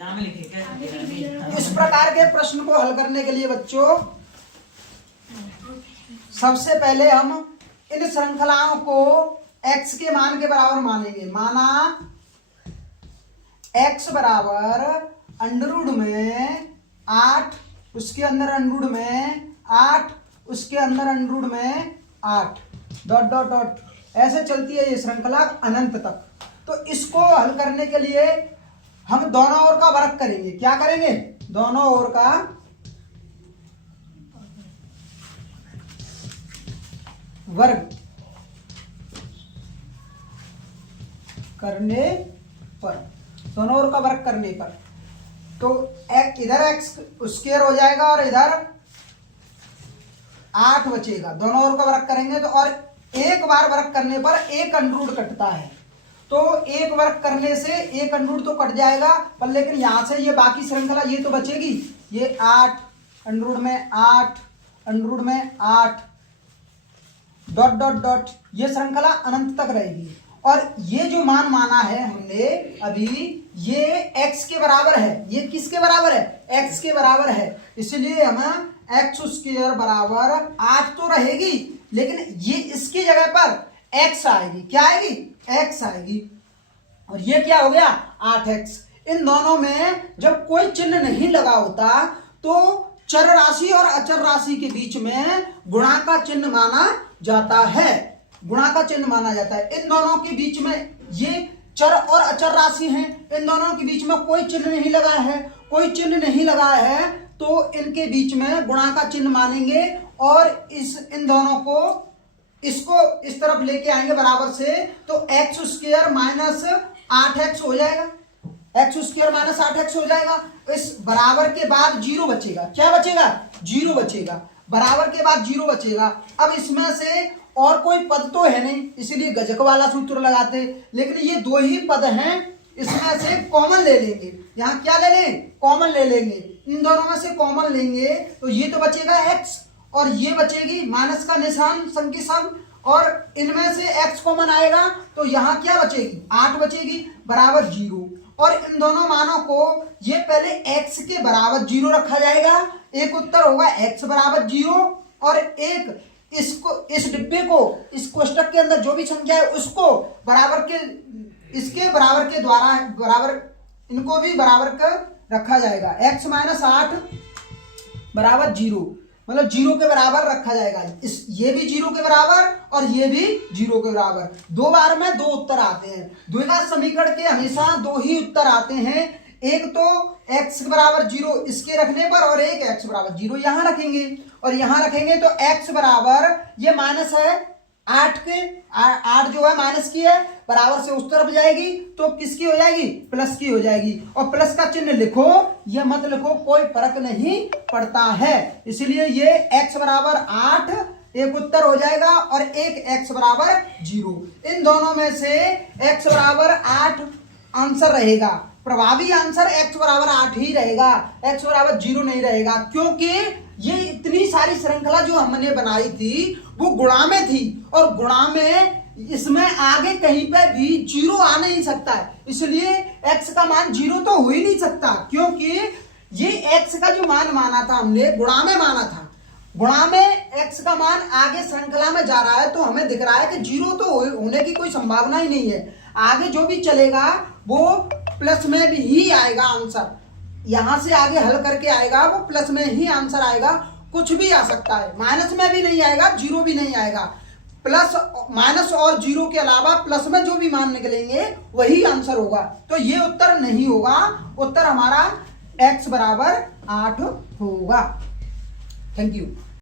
इस प्रकार के प्रश्न को हल करने के लिए बच्चों सबसे पहले हम इन श्रृंखलाओं को x के मान के बराबर मानेंगे। माना x बराबर अंडरवुड में 8, उसके अंदर अंडरवुड में 8, उसके अंदर अंडरवुड में 8 डॉट डॉट डॉट ऐसे चलती है ये श्रृंखला अनंत तक। तो इसको हल करने के लिए हम दोनों ओर का वर्ग करेंगे। क्या करेंगे? दोनों ओर का वर्ग करने पर, दोनों ओर का वर्ग करने पर तो इधर x स्क्वायर हो जाएगा और इधर 8 बचेगा। दोनों ओर का वर्ग करेंगे तो और एक बार वर्ग करने पर एक अंडरवुड कटता है, तो एक वर्ग करने से एक अंडरवुड तो कट जाएगा पर लेकिन यहां से ये बाकी श्रृंखला ये तो बचेगी। ये 8 अंडरवुड में 8 अंडरवुड में 8 डॉट डॉट डॉट ये श्रृंखला अनंत तक रहेगी। और ये जो मान माना है हमने अभी ये x के बराबर है। ये किसके बराबर है? x के बराबर है। इसलिए हम x स्क्वायर बराबर 8 तो रहेगी लेकिन ये इसकी जगह पर x आएगी। क्या आएगी? x आएगी। और ये क्या हो गया? 8x। इन दोनों में जब कोई चिन्ह नहीं लगा होता तो चर राशि और अचर राशि के बीच में गुणा का चिन्ह माना जाता है। गुणा का चिन्ह माना जाता है। इन दोनों के बीच में ये चर और अचर राशि हैं, इन दोनों के बीच में कोई चिन्ह नहीं लगा है। कोई चिन्ह नहीं लगा है तो इनके बीच में गुणा का चिन्ह मानेंगे और इन दोनों को इसको इस तरफ लेके आएंगे बराबर से, तो एक्स स्क्वायर माइनस 8x हो जाएगा। एक्स स्क्वायर माइनस 8x हो जाएगा। इस बराबर के बाद 0 बचेगा। क्या बचेगा? 0 बचेगा। बराबर के बाद 0 बचेगा। अब इसमें से और कोई पद तो है नहीं, इसीलिए गजक वाला सूत्र लगाते, लेकिन ये दो ही पद हैं, इसमें से कॉमन ले लेंगे। यहाँ क्या ले लें? कॉमन ले लेंगे। इन दोनों में से कॉमन लेंगे तो ये तो बचेगा x और ये बचेगी माइनस का निशान संख्या सब, और इनमें से x कॉमन आएगा तो यहाँ क्या बचेगी? 8 बचेगी बराबर 0। और इन दोनों मानों को ये पहले x के बराबर 0 रखा जाएगा। एक उत्तर होगा x बराबर 0 और एक इसको इस डिब्बे को इस कोष्टक के अंदर जो भी संख्या है उसको बराबर के इसके बराबर के द्वारा बराबर इनको भी बराबर कर रखा जाएगा। x माइनस 8 बराबर 0 मतलब 0 के बराबर रखा जाएगा। इस ये भी 0 के बराबर और ये भी 0 के बराबर। दो बार में दो उत्तर आते हैं। द्विघात समीकरण के हमेशा दो ही उत्तर आते हैं, एक तो x बराबर 0 इसके रखने पर और एक x बराबर 0 यहां रखेंगे और यहां रखेंगे तो x बराबर ये माइनस है 8 के 8 जो है माइनस की है बराबर से उस तरफ जाएगी तो किसकी हो जाएगी? प्लस की हो जाएगी। और प्लस का चिन्ह लिखो ये मत लिखो, कोई फर्क नहीं पड़ता है। इसलिए ये x बराबर 8 एक उत्तर हो जाएगा और एक x बराबर 0। इन दोनों में से x बराबर 8 आंसर रहेगा। प्रभावी आंसर x बराबर 8 ही रहेगा, x बराबर 0 नहीं रहेगा, क्योंकि ये इतनी सारी श्रृंखला जो हमने बनाई थी वो गुणा में थी और गुणा में इसमें आगे कहीं पे भी 0 आ नहीं सकता है। इसलिए x का मान 0 तो हो ही नहीं सकता, क्योंकि ये x का जो मान माना था हमने गुणा में माना था। गुणा में x का मान आगे श्रृंखला में जा रहा है तो हमें दिख रहा है कि 0 तो होने की कोई संभावना ही नहीं है। आगे जो भी चलेगा वो प्लस में भी ही आएगा आंसर। यहां से आगे हल करके आएगा वो प्लस में ही आंसर आएगा। कुछ भी आ सकता है, माइनस में भी नहीं आएगा, 0 भी नहीं आएगा। प्लस माइनस और 0 के अलावा प्लस में जो भी मान निकलेंगे वही आंसर होगा। तो ये उत्तर नहीं होगा, उत्तर हमारा x बराबर 8 होगा। Thank you.